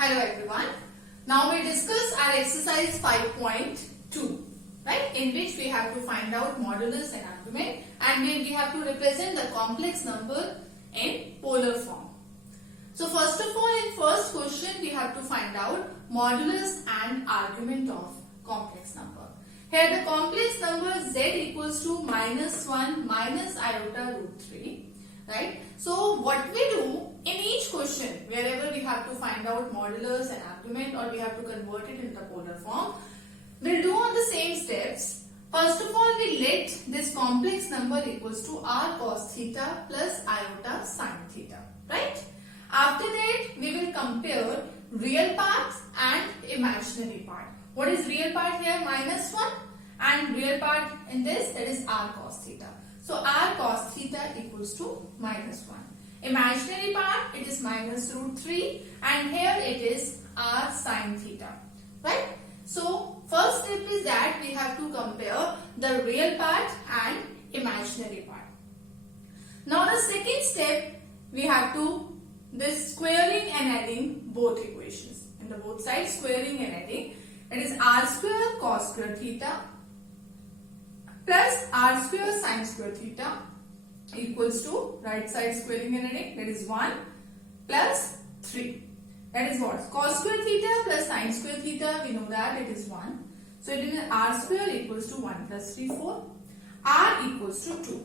Hello everyone. Now we discuss our exercise 5.2, right, in which we have to find out modulus and argument, and we have to represent the complex number in polar form. So first of all, in first question we have to find out modulus and argument of complex number. Here the complex number z equals to -1 minus iota root 3. Right? So what we do in each question, wherever we have to find out modulus and argument or we have to convert it into polar form, we'll do on the same steps. First of all, we let this complex number equals to r cos theta plus iota sin theta. Right? After that, we will compare real part and imaginary part. What is real part here? -1, and real part in this, that is r cos theta. So r cos theta equals to -1. Imaginary part, it is minus root 3, and here it is r sin theta. Right? So first step is that we have to compare the real part and imaginary part. Now the second step, we have to this squaring and adding both equations. In the both sides, squaring and adding, that is r square cos square theta plus r square sin square theta equals to right side squaring and adding, that is 1 plus 3. That is what? Cos square theta plus sin square theta, we know that it is 1. So it is r square equals to 1 plus 3, 4. R equals to 2.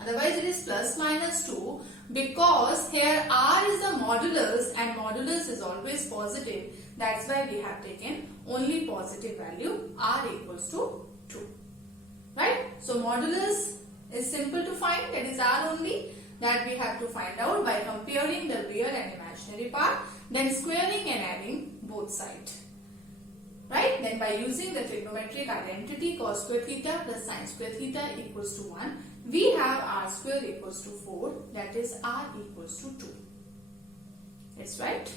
Otherwise it is plus minus 2, because here r is a modulus and modulus is always positive. That's why we have taken only positive value, r equals to 2. Right? So modulus is simple to find, that is r only, that we have to find out by comparing the real and imaginary part, then squaring and adding both sides. Right? Then by using the trigonometric identity cos square theta plus sin square theta equals to 1, we have r square equals to 4, that is r equals to 2. That's right.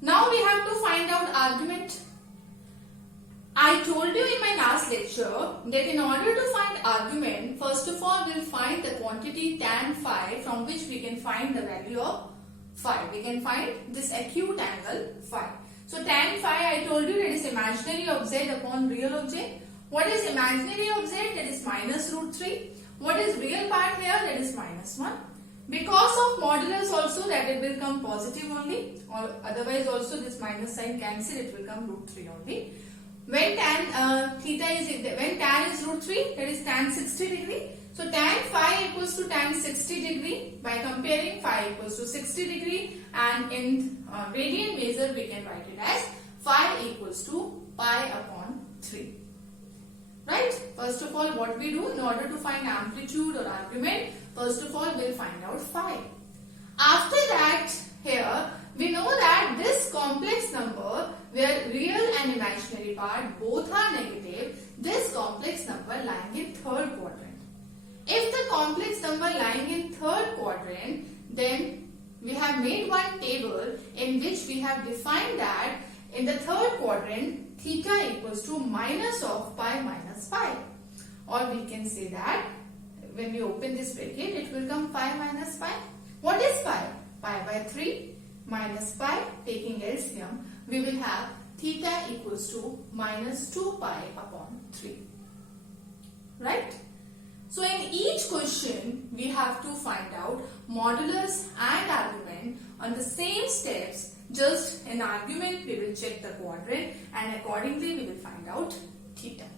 Now we have to find out argument. I told you in my last lecture that in order to find argument, first of all we'll find the quantity tan phi from which we can find the value of phi. We can find this acute angle phi. So tan phi, I told you, that is imaginary of z upon real of z. What is imaginary of z? That is minus root 3. What is real part here? That is -1. Because of modulus also, that it will come positive only, or otherwise also this minus sign cancel, it will come root 3 only. When tan is root 3, that is tan 60 degree. So tan phi equals to tan 60 degree. By comparing, phi equals to 60 degree, and in radian measure we can write it as phi equals to pi upon 3. Right? First of all, what we do in order to find amplitude or argument, first of all we'll find out phi. After that, here we know that this complex number where real and imaginary part both are negative, this complex number lying in third quadrant. If the complex number lying in third quadrant, then we have made one table in which we have defined that in the third quadrant theta equals to minus of pi minus pi. Or we can say that when we open this bracket, it will come pi minus pi. What is pi? Pi by 3 minus pi, taking LCM, we will have theta equals to minus 2 pi upon 3. Right? So in each question, we have to find out modulus and argument on the same steps. Just in argument, we will check the quadrant, and accordingly we will find out theta.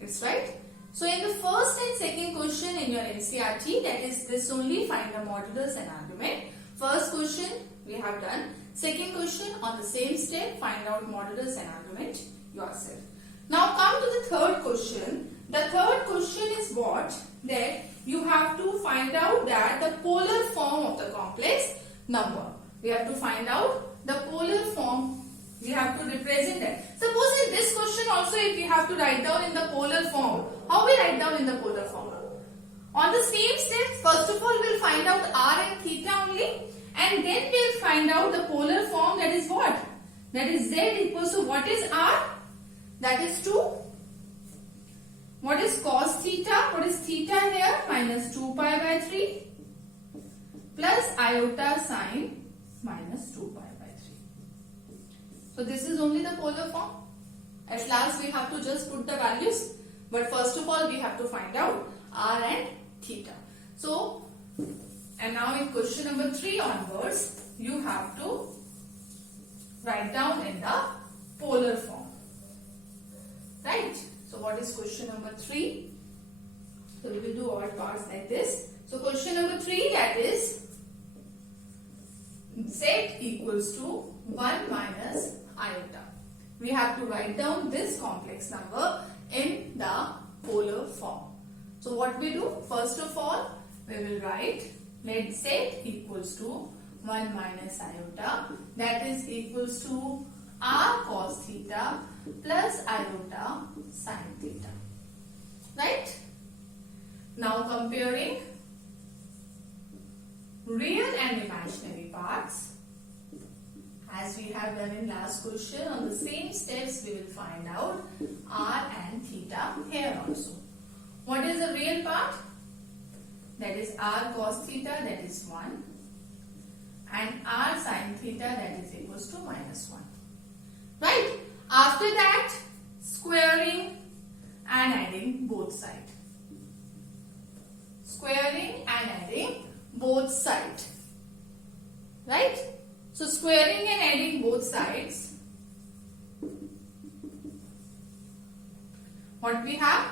It's right. So in the first and second question in your NCERT, that is this only, find the modulus and argument. First question we have done. Second question on the same step, find out modulus and argument yourself. Now come to the third question. The third question is what? That you have to find out that the polar form of the complex number. We have to find out the polar form. We have to represent that. Suppose in this question also, if we have to write down in the polar form, how we write down in the polar form? On the same step, first of all we'll find out r and theta only, and then we'll find out the polar form, that is what? That is z equals to, what is r? That is 2. What is cos theta? What is theta here? Minus 2 pi by 3 plus iota sine minus 2 pi by 3. So this is only the polar form. At last we have to just put the values. But first of all we have to find out r and theta. So, and now in question number 3 onwards, you have to write down in the polar form. Right? So what is question number 3? So we will do all parts like this. So question number 3, that is z equals to 1 minus iota. We have to write down this complex number in the polar form. So what we do? First of all, we will write let z equals to 1 minus iota, that is equals to r cos theta plus iota sin theta. Right? Now comparing real and imaginary parts, as we have done in last question, on the same steps we will find out r and theta here also. What is the real part? That is r cos theta, that is 1, and r sin theta, that is equals to minus 1. Right? After that, squaring and adding both sides. Squaring and adding both sides. Right? So squaring and adding both sides, what we have?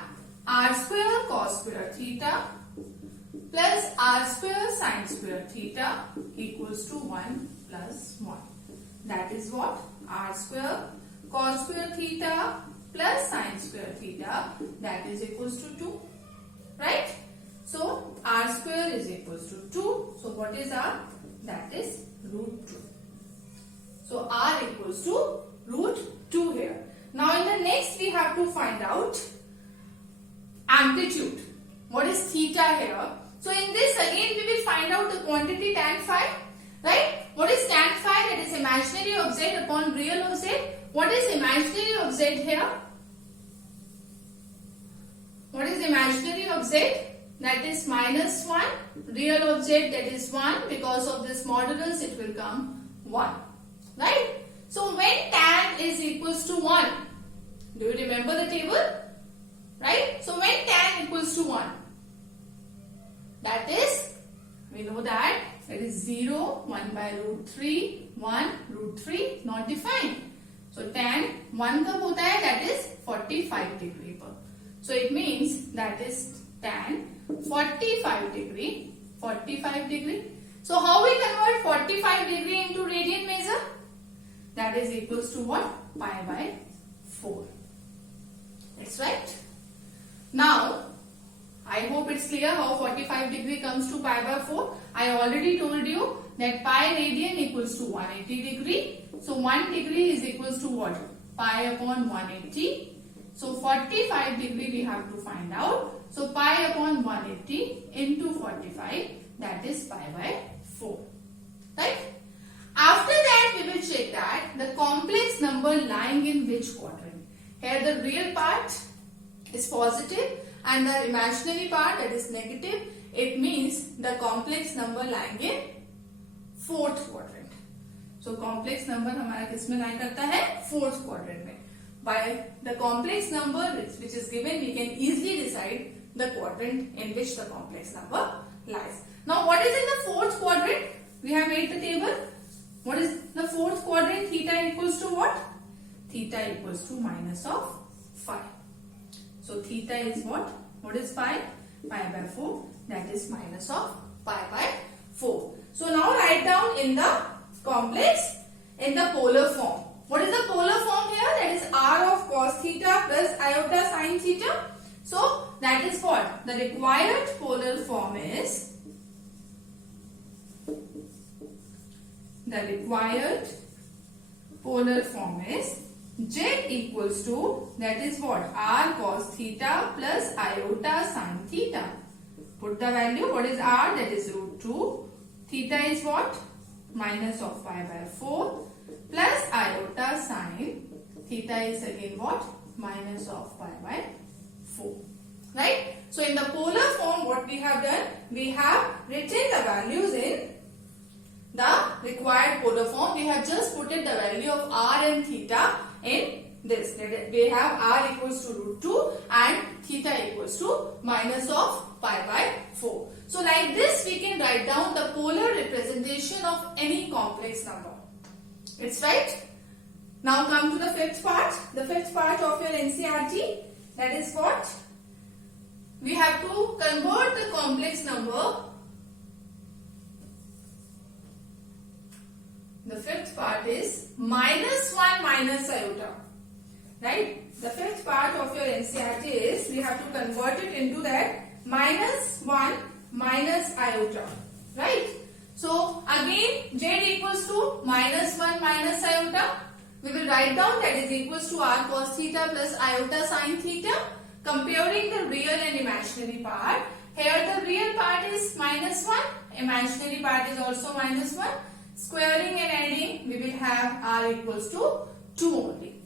R square cos square theta plus r square sin square theta equals to 1 plus 1. That is what? R square cos square theta plus sin square theta, that is equals to 2. Right? So r square is equals to 2. So what is r? That is root 2. So r equals to root 2 here. Now in the next we have to find out amplitude. What is theta here? So in this again we will find out the quantity tan phi. Right? What is tan phi? That is imaginary of z upon real of z. What is imaginary of z here? What is imaginary of z? That is minus 1. Real of z, that is 1. Because of this modulus it will come 1. Right? So when tan is equals to 1, do you remember the table? Right? So when tan equals to 1, that is, we know that it is 0, 1 by root 3, 1, root 3, not defined. So tan 1 kab hota hai? That is 45 degree per. So it means that is tan 45 degree. 45 degree. So how we convert 45 degree into radian measure? That is equals to what? Pi by 4. That's right. Now, I hope it's clear how 45 degree comes to pi by 4. I already told you that pi radian equals to 180 degree. So 1 degree is equals to what? Pi upon 180. So 45 degree we have to find out. So pi upon 180 into 45, that is pi by 4. Right? After that we will check that the complex number lying in which quadrant. Here the real part is positive and the imaginary part, that is negative. It means the complex number lying in fourth quadrant. So complex number हमारा किसमें lie करता है? Fourth quadrant में. By the complex number which is given, we can easily decide the quadrant in which the complex number lies. Now what is in the fourth quadrant? We have made the table. What is the fourth quadrant? Theta equals to what? Theta equals to minus of phi. So theta is what? What is pi? Pi by 4. That is minus of pi by 4. So now write down in the complex in the polar form. What is the polar form here? That is r of cos theta plus iota sin theta. So that is what? The required polar form is z equals to, that is what? R cos theta plus iota sin theta. Put the value. What is r? That is root 2. Theta is what? Minus of pi by 4 plus iota sin theta is again what? Minus of pi by 4. Right? So in the polar form what we have done? We have written the values in the required required polar form, we have just put it the value of r and theta in this. We have r equals to root 2 and theta equals to minus of pi by 4. So like this we can write down the polar representation of any complex number. It's right. Now come to the fifth part. The fifth part of your NCERT, that is what? We have to convert the complex number. The fifth part is minus 1 minus iota. Right? The fifth part of your NCERT is we have to convert it into that minus 1 minus iota. Right? So again z equals to minus 1 minus iota. We will write down that is equals to r cos theta plus iota sin theta. Comparing the real and imaginary part. Here the real part is minus 1. Imaginary part is also minus 1. Squaring and adding, we will have r equals to 2 only.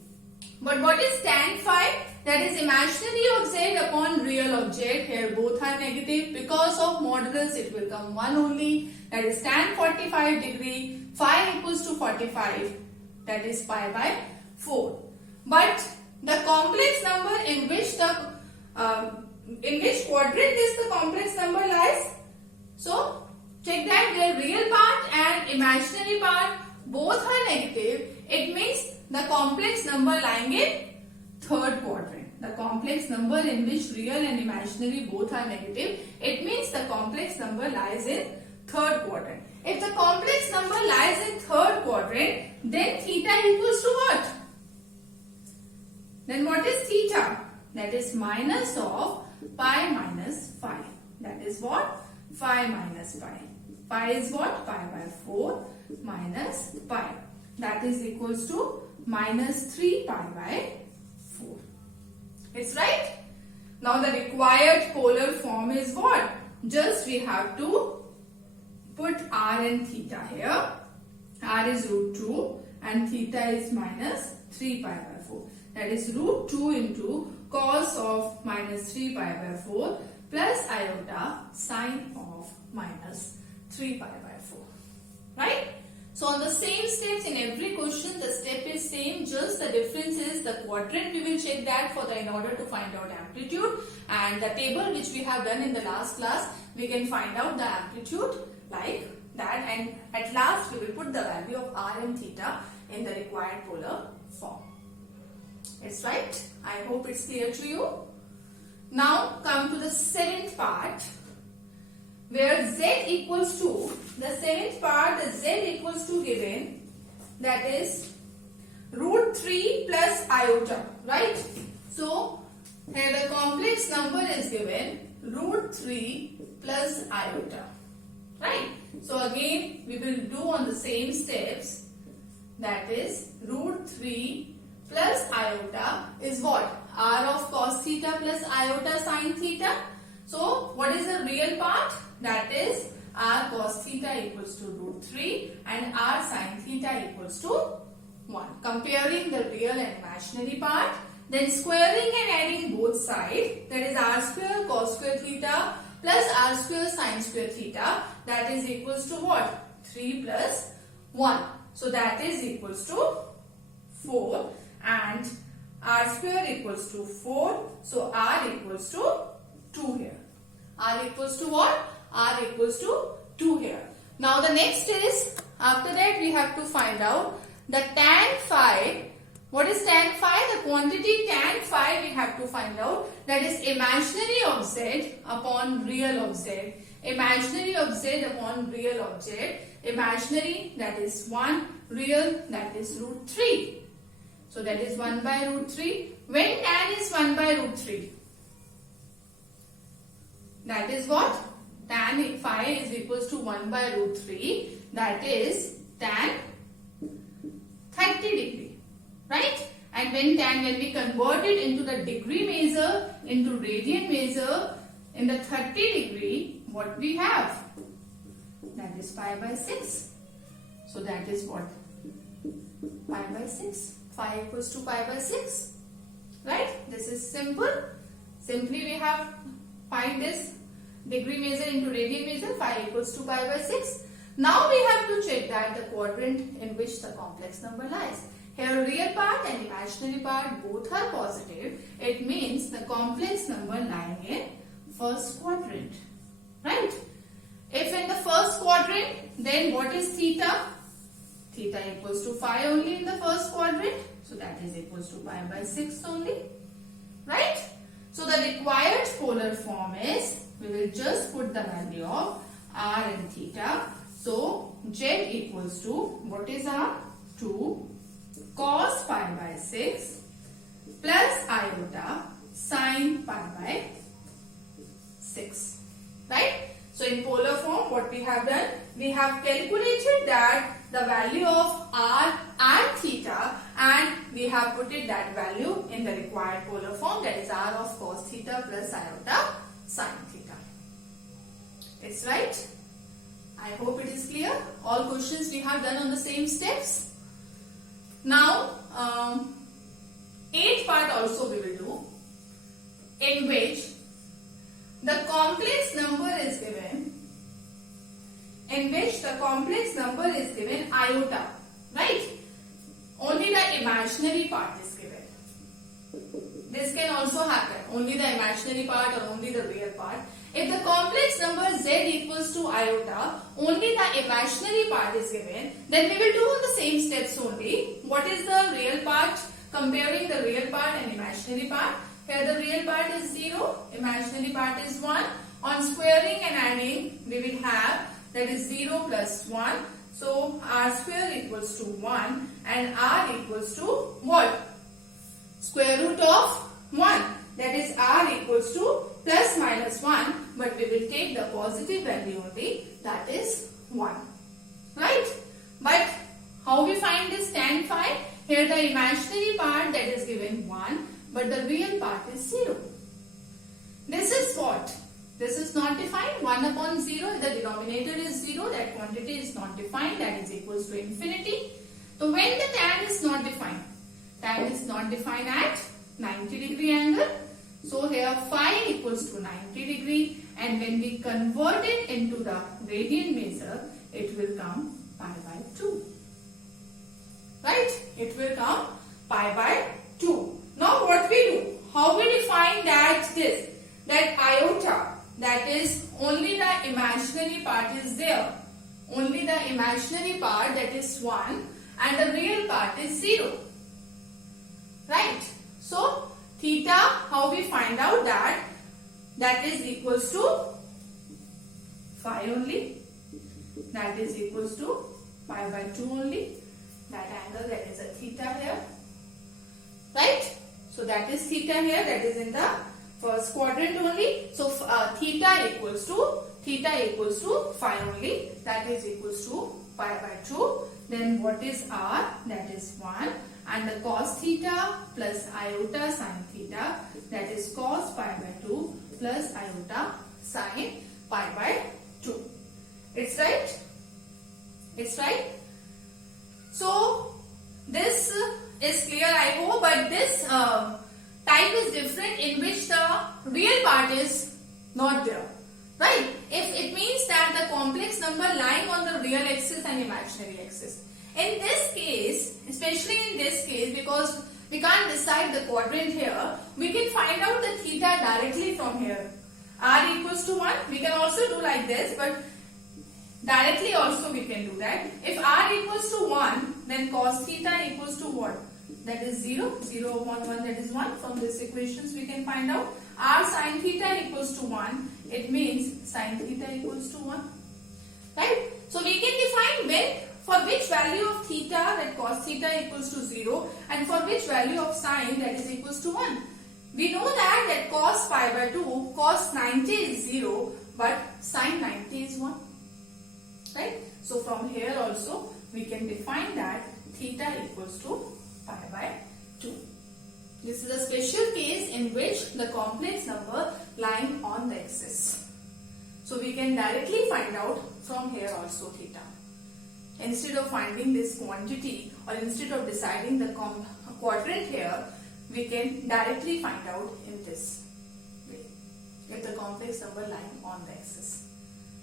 But what is tan phi? That is imaginary of z upon real of z. Here both are negative. Because of modulus, it will come 1 only. That is tan 45 degree. Phi equals to 45. That is pi by 4. But the complex number in which quadrant is the complex number lies? So check that their real part and imaginary part both are negative. It means the complex number lying in third quadrant. The complex number in which real and imaginary both are negative. It means the complex number lies in third quadrant. If the complex number lies in third quadrant, then theta equals to what? Then what is theta? That is minus of pi minus phi. That is what? Phi minus pi. Pi is what? Pi by 4 minus pi. That is equals to minus 3 pi by 4. It's right? Now the required polar form is what? Just we have to put r and theta here. R is root 2 and theta is minus 3 pi by 4. That is root 2 into cos of minus 3 pi by 4 plus iota sine of minus 3 pi by 4. Right? So on the same steps in every question, the step is same. Just the difference is the quadrant. We will check that in order to find out amplitude. And the table which we have done in the last class, we can find out the amplitude like that. And at last, we will put the value of r and theta in the required polar form. It's right. I hope it's clear to you. Now come to the seventh part, where z equals to, the seventh part, the z equals to given, that is root 3 plus iota, right? So here the complex number is given root 3 plus iota, right? So again we will do on the same steps, that is root 3 plus iota is what? R of cos theta plus iota sin theta. So what is the real part? That is r cos theta equals to root 3 and r sin theta equals to 1. Comparing the real and imaginary part, then squaring and adding both sides, that is r square cos square theta plus r square sin square theta, that is equals to what? 3 plus 1. So that is equals to 4 and r square equals to 4. So r equals to 2 here. R equals to what? R equals to 2 here. Now the next is, after that we have to find out the tan phi. What is tan phi? The quantity tan phi we have to find out. That is imaginary of z upon real of z. Imaginary of z upon real of z. Imaginary, that is 1. Real, that is root 3. So that is 1 by root 3. When tan is 1 by root 3? That is what? Tan phi is equals to 1 by root 3. That is tan 30 degree. Right? And when we convert it into the degree measure, into radian measure, in the 30 degree, what we have? That is pi by 6. So that is what? Pi by 6. Phi equals to pi by 6. Right? This is simple. Simply we have find this degree measure into radian measure. Phi equals to pi by 6. Now we have to check that the quadrant in which the complex number lies. Here real part and imaginary part both are positive. It means the complex number lying in first quadrant. Right? If in the first quadrant, then what is theta? Theta equals to phi only in the first quadrant. So that is equals to pi by 6 only. Right? So the required polar form is, we will just put the value of r and theta. So z equals to, what is r? 2 cos pi by 6 plus iota sin pi by 6. Right? So in polar form, what we have done? We have calculated that the value of r and theta, and we have put it that value in the required polar form, that is r of cos theta plus iota sin theta. It's right? I hope it is clear. All questions we have done on the same steps. Now, 8th part also we will do, in which the complex number is given, iota, right? Only the imaginary part is given. This can also happen, only the imaginary part or only the real part. If the complex number z equals to iota, only the imaginary part is given, then we will do on the same steps only. What is the real part? Comparing the real part and imaginary part. Here the real part is 0, imaginary part is 1. On squaring and adding, we will have, that is 0 plus 1. So r square equals to 1 and r equals to what? Square root of 1. That is r equals to plus minus 1, but we will take the positive value only, that is 1. Right? But how we find this tan phi? Here the imaginary part, that is given 1, but the real part is 0. This is what? This is not defined. 1 upon 0, the denominator is 0, that quantity is not defined, that is equals to infinity. So when the tan is not defined at 90 degree angle. So here phi equals to 90 degree, and when we convert it into the radian measure, it will come pi by 2. Right? It will come pi by 2. Now what we do? How we define that iota, that is only the imaginary part is there. Only the imaginary part, that is 1, and the real part is 0. Right? So theta, how we find out that is equals to phi only, that is equals to pi by 2 only. That angle, that is a theta here. Right? So that is theta here, that is in the first quadrant only. So theta equals to phi only, that is equals to pi by 2. Then what is r? That is 1. And the cos theta plus iota sin theta, that is cos pi by 2 plus iota sin pi by 2. It's right? It's right? So this is clear, I hope, but this type is different, in which the real part is not there. Right? If it means that the complex number lying on the real axis and imaginary axis. In this case, especially in this case, because we can't decide the quadrant here, we can find out the theta directly from here. R equals to 1, we can also do like this, but directly also we can do that. If r equals to 1, then cos theta equals to what? That is 0. 0 upon 1, that is 1. From this equations we can find out. R sin theta equals to 1. It means sin theta equals to 1. Right? So we can define when, for which value of theta, that cos theta equals to 0, and for which value of sin, that is equals to 1. We know that cos pi by 2, cos 90 is 0, but sin 90 is 1. Right? So from here also we can define that theta equals to pi by 2. This is a special case in which the complex number lying on the axis. So we can directly find out from here also theta. Instead of finding this quantity, or instead of deciding the quadrant here, we can directly find out in this way, if the complex number lying on the axis.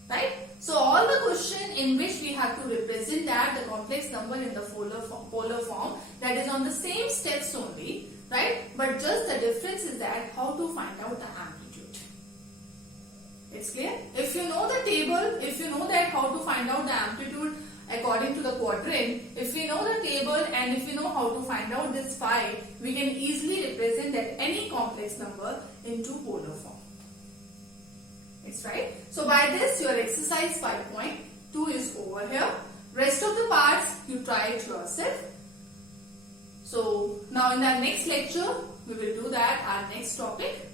right? So all the question in which we have to represent that the complex number in the polar form, that is on the same steps only, right? But just the difference is that how to find out the amplitude. It's clear? If you know the table, if you know that how to find out the amplitude according to the quadrant, if we know the table and if we know how to find out this phi, we can easily represent that any complex number into polar form. It's right. So by this your exercise 5.2 is over here. Rest of the parts you try it yourself. So now in our next lecture we will do that, our next topic.